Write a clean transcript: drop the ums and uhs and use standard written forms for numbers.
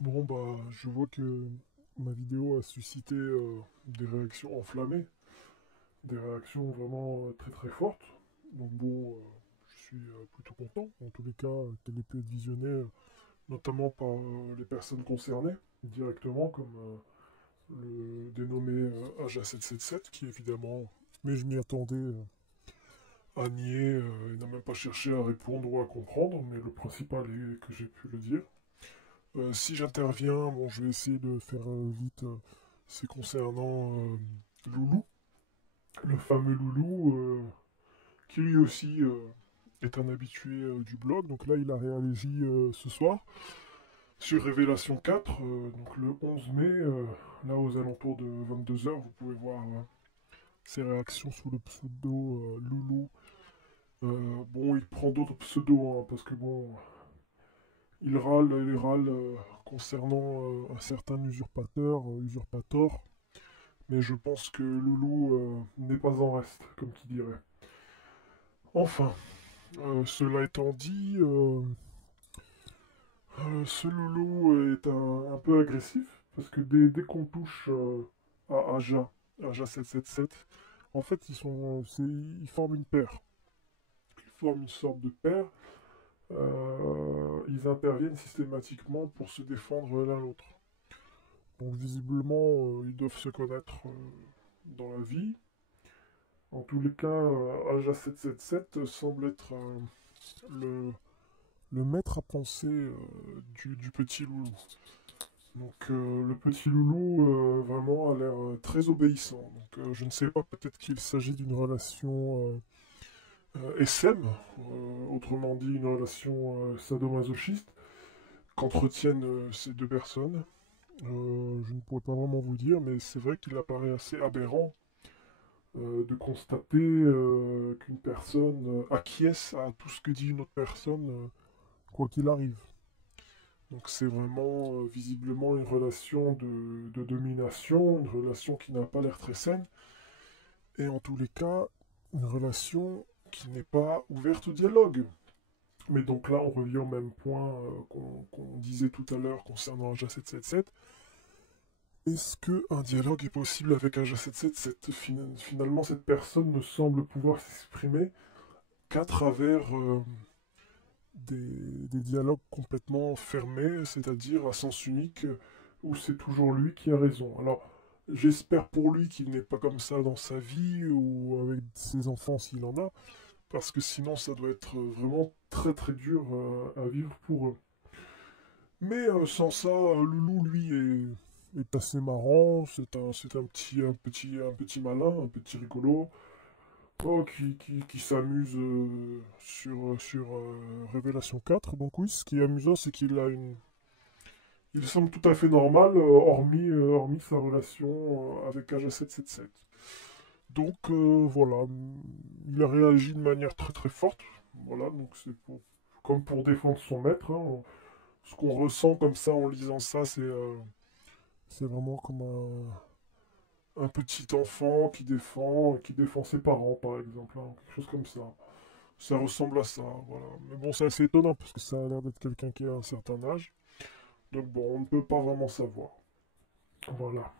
Bon, bah, je vois que ma vidéo a suscité des réactions enflammées, des réactions vraiment très très fortes. Donc bon, je suis plutôt content, en tous les cas, qu'elle ait pu être visionnée, notamment par les personnes concernées, directement, comme le dénommé AJA777, qui évidemment, mais je m'y attendais, a nié et n'a même pas cherché à répondre ou à comprendre, mais le principal est que j'ai pu le dire. Si j'interviens, bon, je vais essayer de faire vite. C'est concernant Loulou, le fameux Loulou, qui lui aussi est un habitué du blog. Donc là, il a réagi ce soir sur Révélation 4, donc le 11 mai, là aux alentours de 22 heures. Vous pouvez voir ses réactions sous le pseudo Loulou. Bon, il prend d'autres pseudos, hein, parce que bon, il râle concernant un certain usurpateur, usurpator, mais je pense que Loulou n'est pas en reste, comme qui dirait. Enfin, cela étant dit, ce Loulou est un peu agressif, parce que dès qu'on touche à Aja 777, en fait, ils forment une paire. Ils forment une sorte de paire. Ils interviennent systématiquement pour se défendre l'un l'autre. Donc visiblement, ils doivent se connaître dans la vie. En tous les cas, Aja 777 semble être le maître à penser du petit loulou. Donc le petit loulou vraiment a l'air très obéissant. Donc je ne sais pas, peut-être qu'il s'agit d'une relation SM, autrement dit une relation sadomasochiste, qu'entretiennent ces deux personnes. Je ne pourrais pas vraiment vous le dire, mais c'est vrai qu'il apparaît assez aberrant de constater qu'une personne acquiesce à tout ce que dit une autre personne, quoi qu'il arrive. Donc c'est vraiment visiblement une relation de domination, une relation qui n'a pas l'air très saine, et en tous les cas, une relation qui n'est pas ouverte au dialogue. Mais donc là, on revient au même point qu'on disait tout à l'heure concernant Aja 777. Est-ce qu'un dialogue est possible avec Aja 777? Finalement, cette personne ne semble pouvoir s'exprimer qu'à travers des dialogues complètement fermés, c'est-à-dire à sens unique, où c'est toujours lui qui a raison. Alors, j'espère pour lui qu'il n'est pas comme ça dans sa vie ou avec ses enfants s'il en a, parce que sinon ça doit être vraiment très très dur à vivre pour eux. Mais sans ça, Loulou, lui, est assez marrant, c'est un petit malin, un petit rigolo, oh, qui s'amuse sur Révélation 4. Donc oui, ce qui est amusant, c'est qu'il a une... Il semble tout à fait normal, hormis sa relation avec AJ777. Donc voilà, il a réagi de manière très très forte. Voilà, donc comme pour défendre son maître, hein. Ce qu'on ressent comme ça en lisant ça, c'est vraiment comme un petit enfant qui défend ses parents, par exemple, hein, quelque chose comme ça. Ça ressemble à ça, voilà. Mais bon, c'est assez étonnant parce que ça a l'air d'être quelqu'un qui a un certain âge. Donc bon, on ne peut pas vraiment savoir. Voilà.